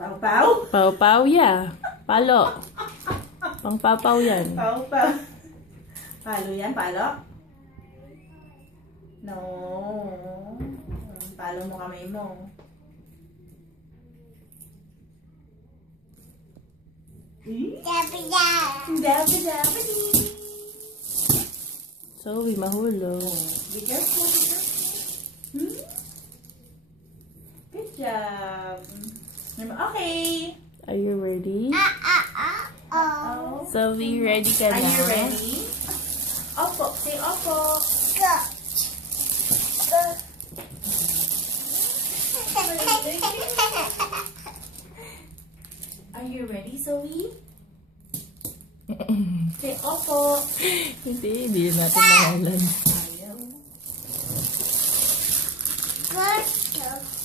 Pau-pau? Pau-pau, yeah. Palo. Pang pau-pau yan. Pau-pau. Palo yan? Palo? No. Palo mo kamay mo. Dapat. Zoe, mahulog. Be careful, be careful. Good job. Okay. Are you ready? Oh. Zoe, ready ka na? Are you ready? Opo. Say opo. Are you ready, Zoe? Say opo. Hindi natin nangalan. Ayaw.